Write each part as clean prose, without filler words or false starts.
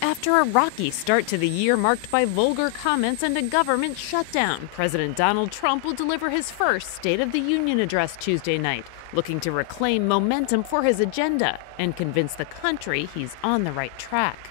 After a rocky start to the year marked by vulgar comments and a government shutdown, President Donald Trump will deliver his first State of the Union address Tuesday night, looking to reclaim momentum for his agenda and convince the country he's on the right track.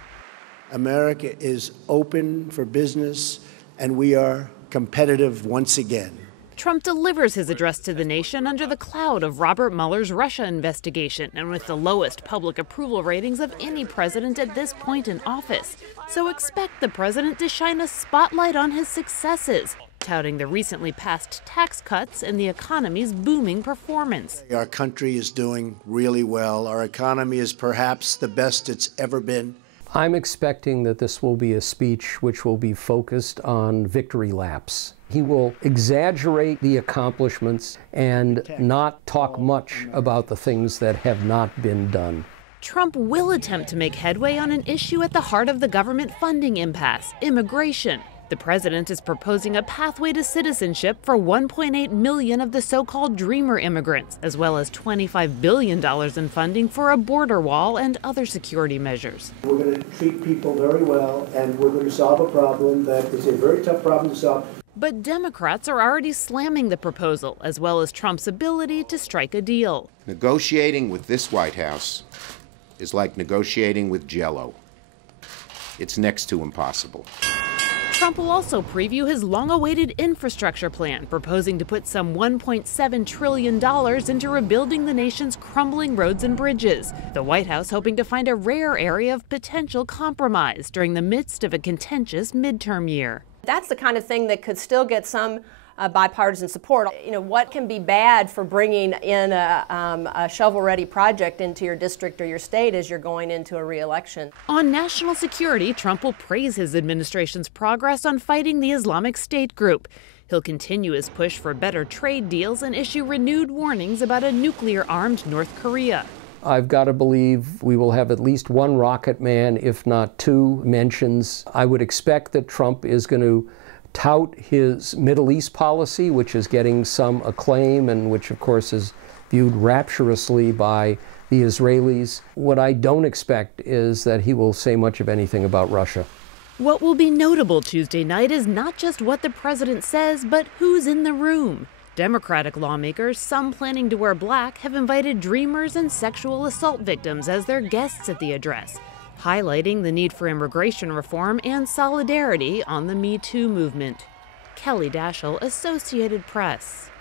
America is open for business, and we are competitive once again. Trump delivers his address to the nation under the cloud of Robert Mueller's Russia investigation and with the lowest public approval ratings of any president at this point in office. So expect the president to shine a spotlight on his successes, touting the recently passed tax cuts and the economy's booming performance. Our country is doing really well. Our economy is perhaps the best it's ever been. I'm expecting that this will be a speech which will be focused on victory laps. He will exaggerate the accomplishments and not talk much about the things that have not been done. Trump will attempt to make headway on an issue at the heart of the government funding impasse: immigration. The president is proposing a pathway to citizenship for 1.8 million of the so-called dreamer immigrants, as well as $25 billion in funding for a border wall and other security measures. We're going to treat people very well, and we're going to solve a problem that is a very tough problem to solve. But Democrats are already slamming the proposal, as well as Trump's ability to strike a deal. Negotiating with this White House is like negotiating with Jell-O. It's next to impossible. Trump will also preview his long-awaited infrastructure plan, proposing to put some $1.7 trillion into rebuilding the nation's crumbling roads and bridges. The White House hoping to find a rare area of potential compromise during the midst of a contentious midterm year. That's the kind of thing that could still get some bipartisan support. You know, what can be bad for bringing in a shovel-ready project into your district or your state as you're going into a re-election? On national security, Trump will praise his administration's progress on fighting the Islamic State group. He'll continue his push for better trade deals and issue renewed warnings about a nuclear-armed North Korea. I've got to believe we will have at least one rocket man, if not two, mentions. I would expect that Trump is going to tout his Middle East policy, which is getting some acclaim and which, of course, is viewed rapturously by the Israelis. What I don't expect is that he will say much of anything about Russia. What will be notable Tuesday night is not just what the president says, but who's in the room. Democratic lawmakers, some planning to wear black, have invited dreamers and sexual assault victims as their guests at the address, highlighting the need for immigration reform and solidarity on the Me Too movement. Kelly Daschle, Associated Press.